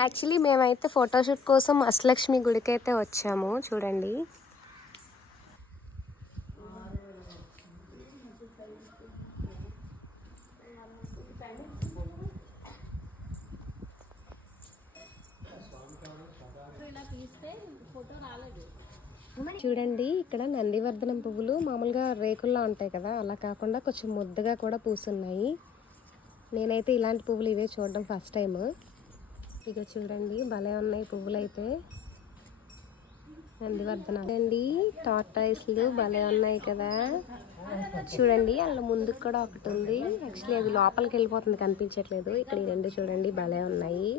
Actually మేమైతే photoshoot కోసం అష్టలక్ష్మి గుడికి అయితే వచ్చాము. చూడండి, చూడండి ఇక్కడ నందివర్ధనం పువ్వులు మామూలుగా రేకుల్లో ఉంటాయి కదా, అలా కాకుండా కొంచెం ముద్దగా కూడా పూసున్నాయి. నేనైతే ఇలాంటి పువ్వులు ఇవే చూడడం ఫస్ట్ టైం. ఇక చూడండి భలే ఉన్నాయి పువ్వులు అయితే. నందివర్ధనం అండి, టార్టాయిస్లు భలే ఉన్నాయి కదా. చూడండి అలా ముందుకు కూడా ఒకటి ఉంది. యాక్చువల్లీ అది లోపలికి వెళ్ళిపోతుంది, కనిపించట్లేదు. ఇక్కడ ఈ రెండు చూడండి భలే ఉన్నాయి.